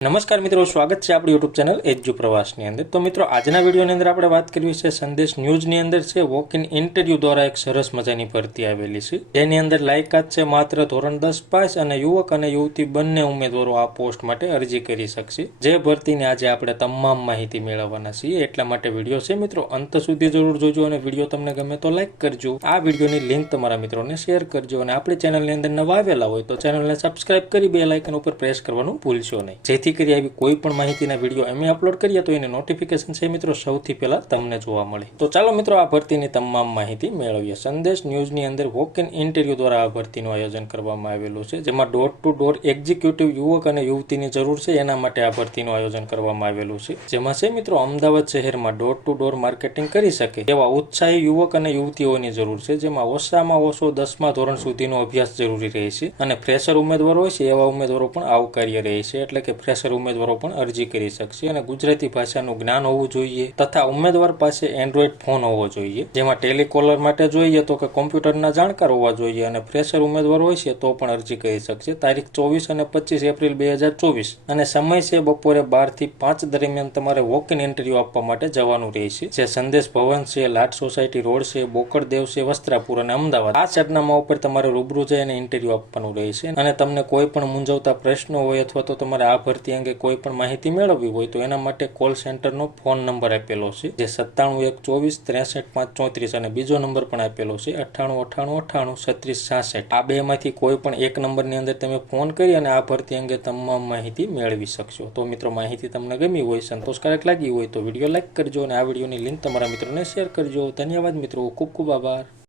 નમસ્કાર મિત્રો, સ્વાગત છે આપણી યુટ્યુબ ચેનલ એજ્યુ પ્રવાસની અંદર। તો મિત્રો, આજના વિડીયોની અંદર આપણે વાત કરવી છે સંદેશ ન્યૂઝની અંદર છે વોક ઇન ઇન્ટરવ્યૂ દ્વારા એક સરસ મજાની ભરતી આવેલી છે, જેની અંદર લાયકાત છે માત્ર ધોરણ 10 પાસ અને યુવક અને યુવતી બંને ઉમેદવારો આ પોસ્ટ માટે અરજી કરી શકશે। જે ભરતીની આજે આપણે તમામ માહિતી મેળવવાના છીએ, એટલા માટે વિડીયો છે મિત્રો અંત સુધી જરૂર જોજો અને વિડીયો તમને ગમે તો લાઈક કરજો, આ વિડીયોની લિંક તમારા મિત્રોને શેર કરજો અને આપણી ચેનલની અંદર નવા આવેલા હોય તો ચેનલને સબસ્ક્રાઇબ કરી બેલ આઇકન ઉપર પ્રેસ કરવાનું ભૂલશો નહીં, જેથી કરી આવી કોઈ પણ માહિતીના વિડીયો અમે અપલોડ કરીએ તો એની નોટિફિકેશન છે મિત્રો સૌથી પહેલા તમને જોવા મળે। તો ચાલો મિત્રો આ ભરતીની તમામ માહિતી મેળવીએ। સંદેશ ન્યૂઝની અંદર વોક ઇન ઇન્ટરવ્યૂ દ્વારા આ ભરતીનું આયોજન કરવામાં આવેલું છે, જેમાં ડોર ટુ ડોર એક્ઝિક્યુટિવ યુવક અને યુવતીની જરૂર છે, એના માટે આ ભરતીનું આયોજન કરવામાં આવેલું છે। જેમાં છે મિત્રો અમદાવાદ શહેરમાં ડોર ટુ ડોર માર્કેટિંગ કરી શકે એવા ઉત્સાહી યુવક અને યુવતીઓની જરૂર છે, જેમાં ઓછામાં ઓછો 10મા ધોરણ સુધીનો અભ્યાસ જરૂરી રહેશે અને ફ્રેશર ઉમેદવાર હોય છે એવા ઉમેદવારો પણ આવકાર્ય રહેશે, એટલે કે ફ્રેશર ઉમેદવારો પણ અરજી કરી શકશે અને ગુજરાતી ભાષાનું જ્ઞાન હોવું જોઈએ તથા ઉમેદવાર પાસે એન્ડ્રોઈડ ફોન હોવો જોઈએ। જેમાં ટેલિકોલર માટે જોઈએ તો કે કોમ્પ્યુટરના જાણકાર હોવા જોઈએ અને ફ્રેશર ઉમેદવાર હોય છે તો પણ અરજી કરી શકશે। તારીખ 24 અને 25 એપ્રિલ 2024 અને સમય છે બપોરે 12 થી 5 દરમિયાન તમારે વોક ઇન ઇન્ટરવ્યૂ આપવા માટે જવાનું રહેશે, જે સંદેશ ભવન છે, લાટ સોસાયટી રોડ છે, બોકડદેવ છે, વસ્ત્રાપુર અને અમદાવાદ, આ સરનામા ઉપર તમારે રૂબરૂ જઈને ઇન્ટરવ્યૂ આપવાનું રહેશે। અને તમને કોઈ પણ મૂંઝવતા પ્રશ્નો હોય અથવા તો તમારે આ ભરતી અંગે કોઈ પણ માહિતી મેળવવી હોય તો એના માટે કોલ સેન્ટરનો ફોન નંબર આપેલો છે, જે 97 124 63 534 અને બીજો નંબર પણ આપેલો છે 98 98 98 36 66। આ બેમાંથી કોઈ પણ એક નંબરની અંદર તમે ફોન કરી અને આ ભરતી અંગે તમામ માહિતી મેળવી શકશો। તો મિત્રો, માહિતી તમને ગમી હોય, સંતોષકારક લાગી હોય તો વિડીયો લાઈક કરજો અને આ વિડીયોની લિંક તમારા મિત્રોને શેર કરજો। ધન્યવાદ મિત્રો, ખૂબ ખૂબ આભાર।